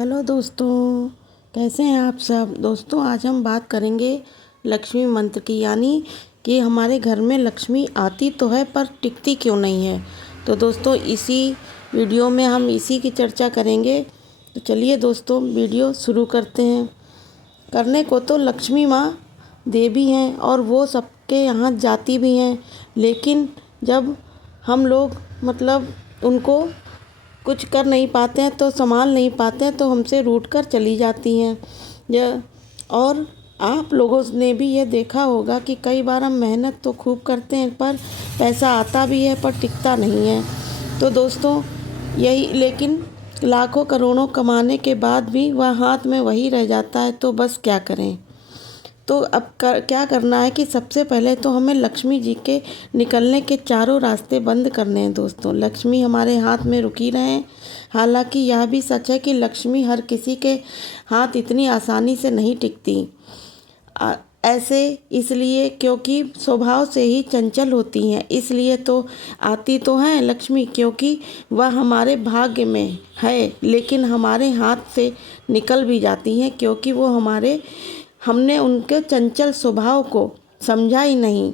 Hello दोस्तों, कैसे हैं आप सब। दोस्तों आज हम बात करेंगे लक्ष्मी मंत्र की, यानी कि हमारे घर में लक्ष्मी आती तो है पर टिकती क्यों नहीं है। तो दोस्तों इसी वीडियो में हम इसी की चर्चा करेंगे। तो चलिए दोस्तों वीडियो शुरू करते हैं। करने को तो लक्ष्मी माँ देवी हैं और वो सबके यहाँ जाती भी हैं, लेकिन जब हम लोग उनको कुछ कर नहीं पाते हैं, तो संभाल नहीं पाते हैं, तो हमसे रूठ कर चली जाती हैं। यह और आप लोगों ने भी ये देखा होगा कि कई बार हम मेहनत तो खूब करते हैं पर पैसा आता भी है पर टिकता नहीं है। तो दोस्तों यही, लेकिन लाखों करोड़ों कमाने के बाद भी वह हाथ में वही रह जाता है, तो बस क्या करें। तो अब क्या करना है कि सबसे पहले तो हमें लक्ष्मी जी के निकलने के चारों रास्ते बंद करने हैं। दोस्तों लक्ष्मी हमारे हाथ में रुकी रहें। हालांकि यह भी सच है कि लक्ष्मी हर किसी के हाथ इतनी आसानी से नहीं टिकती। ऐसे इसलिए क्योंकि स्वभाव से ही चंचल होती हैं, इसलिए तो आती तो हैं लक्ष्मी क्योंकि वह हमारे भाग्य में है, लेकिन हमारे हाथ से निकल भी जाती हैं क्योंकि वो हमने उनके चंचल स्वभाव को समझा ही नहीं।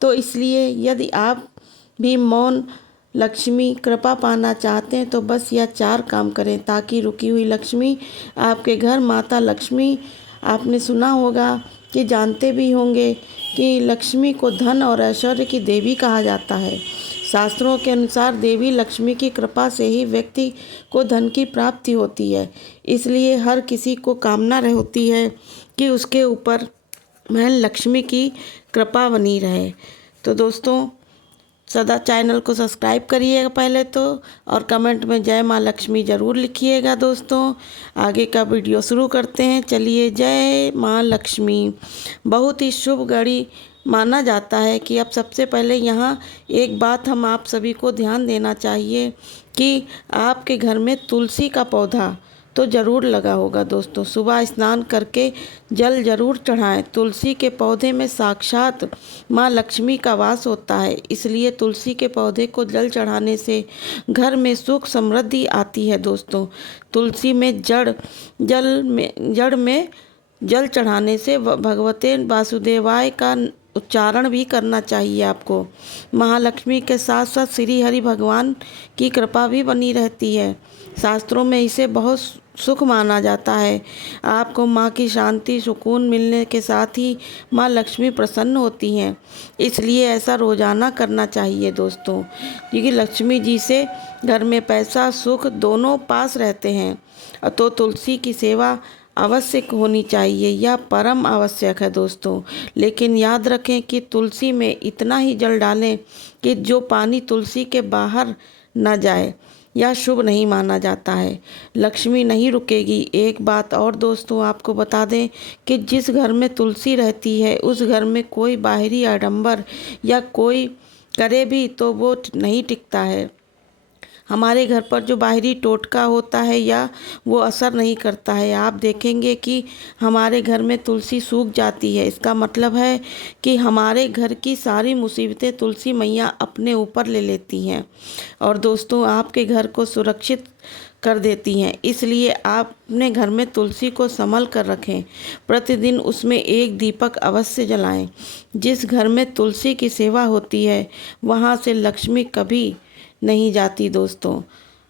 तो इसलिए यदि आप भी मौन लक्ष्मी कृपा पाना चाहते हैं तो बस यह 4 काम करें ताकि रुकी हुई लक्ष्मी आपके घर। माता लक्ष्मी, आपने सुना होगा कि जानते भी होंगे कि लक्ष्मी को धन और ऐश्वर्य की देवी कहा जाता है। शास्त्रों के अनुसार देवी लक्ष्मी की कृपा से ही व्यक्ति को धन की प्राप्ति होती है। इसलिए हर किसी को कामना होती है कि उसके ऊपर महल लक्ष्मी की कृपा बनी रहे। तो दोस्तों सदा चैनल को सब्सक्राइब करिएगा पहले तो, और कमेंट में जय माँ लक्ष्मी ज़रूर लिखिएगा। दोस्तों आगे का वीडियो शुरू करते हैं। चलिए, जय माँ लक्ष्मी। बहुत ही शुभ घड़ी माना जाता है कि अब सबसे पहले यहाँ एक बात हम आप सभी को ध्यान देना चाहिए कि आपके घर में तुलसी का पौधा तो ज़रूर लगा होगा। दोस्तों सुबह स्नान करके जल ज़रूर चढ़ाएं। तुलसी के पौधे में साक्षात माँ लक्ष्मी का वास होता है, इसलिए तुलसी के पौधे को जल चढ़ाने से घर में सुख समृद्धि आती है। दोस्तों तुलसी में जड़ में जल चढ़ाने से भगवते वासुदेवाय का उच्चारण भी करना चाहिए आपको। महालक्ष्मी के साथ साथ श्री हरि भगवान की कृपा भी बनी रहती है। शास्त्रों में इसे बहुत सुख माना जाता है। आपको माँ की शांति सुकून मिलने के साथ ही माँ लक्ष्मी प्रसन्न होती हैं, इसलिए ऐसा रोजाना करना चाहिए दोस्तों, क्योंकि लक्ष्मी जी से घर में पैसा सुख दोनों पास रहते हैं। तो तुलसी की सेवा अवश्य होनी चाहिए, यह परम आवश्यक है दोस्तों। लेकिन याद रखें कि तुलसी में इतना ही जल डालें कि जो पानी तुलसी के बाहर न जाए, यह शुभ नहीं माना जाता है। लक्ष्मी नहीं रुकेगी। एक बात और दोस्तों आपको बता दें कि जिस घर में तुलसी रहती है उस घर में कोई बाहरी आडंबर या कोई करे भी तो वो नहीं टिकता है। हमारे घर पर जो बाहरी टोटका होता है या वो असर नहीं करता है। आप देखेंगे कि हमारे घर में तुलसी सूख जाती है, इसका मतलब है कि हमारे घर की सारी मुसीबतें तुलसी मैया अपने ऊपर ले लेती हैं और दोस्तों आपके घर को सुरक्षित कर देती हैं। इसलिए आप अपने घर में तुलसी को संभल कर रखें। प्रतिदिन उसमें एक दीपक अवश्य जलाएं। जिस घर में तुलसी की सेवा होती है वहाँ से लक्ष्मी कभी नहीं जाती दोस्तों।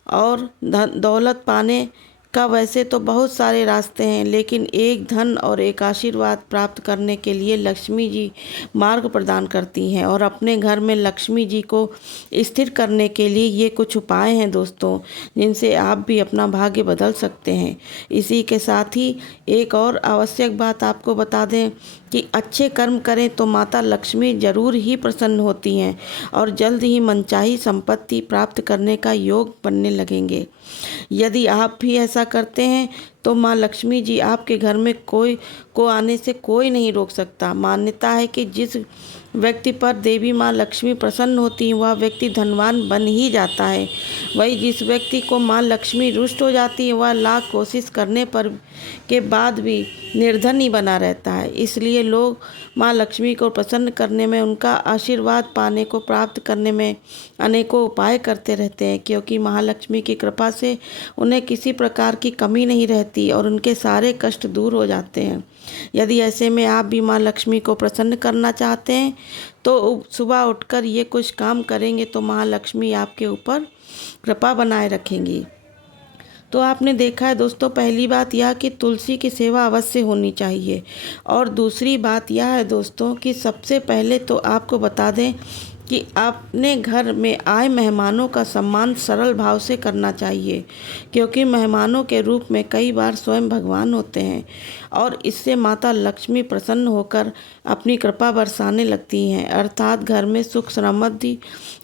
और दौलत पाने का वैसे तो बहुत सारे रास्ते हैं, लेकिन एक धन और एक आशीर्वाद प्राप्त करने के लिए लक्ष्मी जी मार्ग प्रदान करती हैं। और अपने घर में लक्ष्मी जी को स्थिर करने के लिए ये कुछ उपाय हैं दोस्तों, जिनसे आप भी अपना भाग्य बदल सकते हैं। इसी के साथ ही एक और आवश्यक बात आपको बता दें कि अच्छे कर्म करें तो माता लक्ष्मी जरूर ही प्रसन्न होती हैं और जल्द ही मनचाही संपत्ति प्राप्त करने का योग बनने लगेंगे। यदि आप भी ऐसा करते हैं तो माँ लक्ष्मी जी आपके घर में कोई को आने से कोई नहीं रोक सकता। मान्यता है कि जिस व्यक्ति पर देवी माँ लक्ष्मी प्रसन्न होती हैं वह व्यक्ति धनवान बन ही जाता है। वही जिस व्यक्ति को माँ लक्ष्मी रुष्ट हो जाती है वह लाख कोशिश करने पर के बाद भी निर्धन ही बना रहता है। इसलिए लोग माँ लक्ष्मी को प्रसन्न करने में, उनका आशीर्वाद पाने को प्राप्त करने में अनेकों उपाय करते रहते हैं, क्योंकि महालक्ष्मी की कृपा से उन्हें किसी प्रकार की कमी नहीं रहती और उनके सारे कष्ट दूर हो जाते हैं। यदि ऐसे में आप भी माँ लक्ष्मी को प्रसन्न करना चाहते हैं तो सुबह उठकर ये कुछ काम करेंगे तो महालक्ष्मी आपके ऊपर कृपा बनाए रखेंगी। तो आपने देखा है दोस्तों, पहली बात यह कि तुलसी की सेवा अवश्य होनी चाहिए। और दूसरी बात यह है दोस्तों कि सबसे पहले तो आपको बता दें कि अपने घर में आए मेहमानों का सम्मान सरल भाव से करना चाहिए, क्योंकि मेहमानों के रूप में कई बार स्वयं भगवान होते हैं और इससे माता लक्ष्मी प्रसन्न होकर अपनी कृपा बरसाने लगती हैं, अर्थात घर में सुख समृद्धि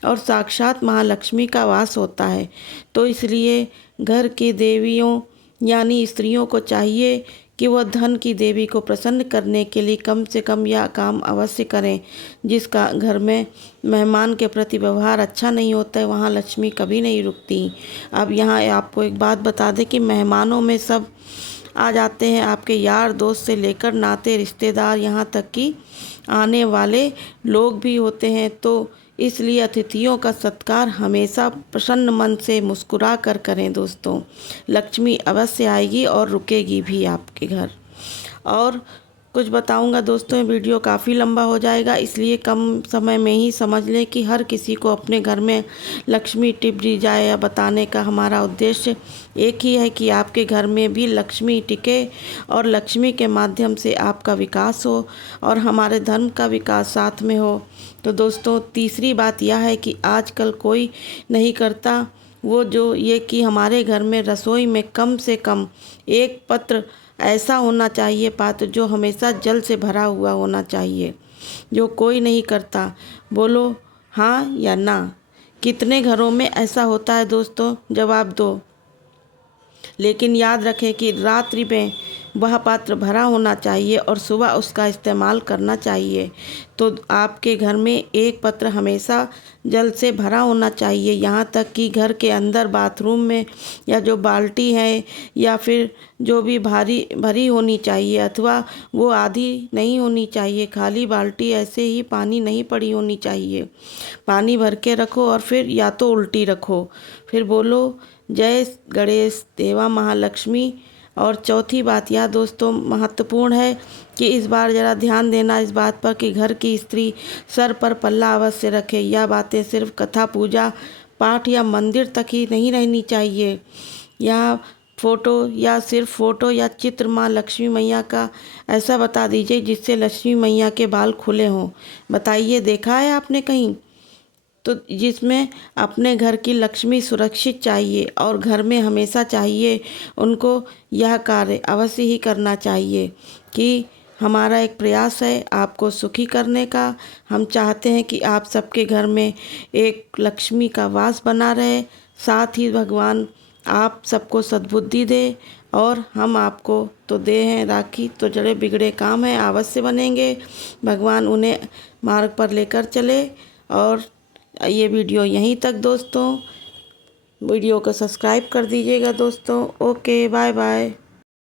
और साक्षात महालक्ष्मी का वास होता है। तो इसलिए घर की देवियों यानी स्त्रियों को चाहिए कि वह धन की देवी को प्रसन्न करने के लिए कम से कम यह काम अवश्य करें। जिसका घर में मेहमान के प्रति व्यवहार अच्छा नहीं होता है वहाँ लक्ष्मी कभी नहीं रुकती। अब यहाँ आपको एक बात बता दें कि मेहमानों में सब आ जाते हैं, आपके यार दोस्त से लेकर नाते रिश्तेदार, यहाँ तक कि आने वाले लोग भी होते हैं। तो इसलिए अतिथियों का सत्कार हमेशा प्रसन्न मन से मुस्कुरा कर करें दोस्तों। लक्ष्मी अवश्य आएगी और रुकेगी भी आपके घर। और कुछ बताऊंगा दोस्तों, वीडियो काफ़ी लंबा हो जाएगा, इसलिए कम समय में ही समझ लें कि हर किसी को अपने घर में लक्ष्मी टिप दी जाए। या बताने का हमारा उद्देश्य एक ही है कि आपके घर में भी लक्ष्मी टिके और लक्ष्मी के माध्यम से आपका विकास हो और हमारे धर्म का विकास साथ में हो। तो दोस्तों, तीसरी बात यह है कि आजकल कोई नहीं करता वो जो ये कि हमारे घर में रसोई में कम से कम एक पत्र ऐसा होना चाहिए, पात्र जो हमेशा जल से भरा हुआ होना चाहिए, जो कोई नहीं करता। बोलो हाँ या ना। कितने घरों में ऐसा होता है दोस्तों? जवाब दो। लेकिन याद रखें कि रात्रि में वह पात्र भरा होना चाहिए और सुबह उसका इस्तेमाल करना चाहिए। तो आपके घर में एक पत्र हमेशा जल से भरा होना चाहिए, यहाँ तक कि घर के अंदर बाथरूम में या जो बाल्टी है या फिर जो भी भरी होनी चाहिए, अथवा वो आधी नहीं होनी चाहिए, खाली बाल्टी ऐसे ही पानी नहीं पड़ी होनी चाहिए। पानी भर के रखो और फिर या तो उल्टी रखो। फिर बोलो जय गणेश देवा महालक्ष्मी। और चौथी बात यह दोस्तों महत्वपूर्ण है कि इस बार ज़रा ध्यान देना इस बात पर कि घर की स्त्री सर पर पल्ला अवश्य रखे। यह बातें सिर्फ कथा पूजा पाठ या मंदिर तक ही नहीं रहनी चाहिए। यह सिर्फ फोटो या चित्र माँ लक्ष्मी मैया का ऐसा बता दीजिए जिससे लक्ष्मी मैया के बाल खुले हों। बताइए, देखा है आपने कहीं? तो जिसमें अपने घर की लक्ष्मी सुरक्षित चाहिए और घर में हमेशा चाहिए, उनको यह कार्य अवश्य ही करना चाहिए कि हमारा एक प्रयास है आपको सुखी करने का। हम चाहते हैं कि आप सबके घर में एक लक्ष्मी का वास बना रहे, साथ ही भगवान आप सबको सद्बुद्धि दे। और हम आपको तो दे हैं राखी, तो जड़े बिगड़े काम हैं अवश्य बनेंगे, भगवान उन्हें मार्ग पर लेकर चले। और ये वीडियो यहीं तक दोस्तों, वीडियो को सब्सक्राइब कर दीजिएगा दोस्तों। Okay, bye bye.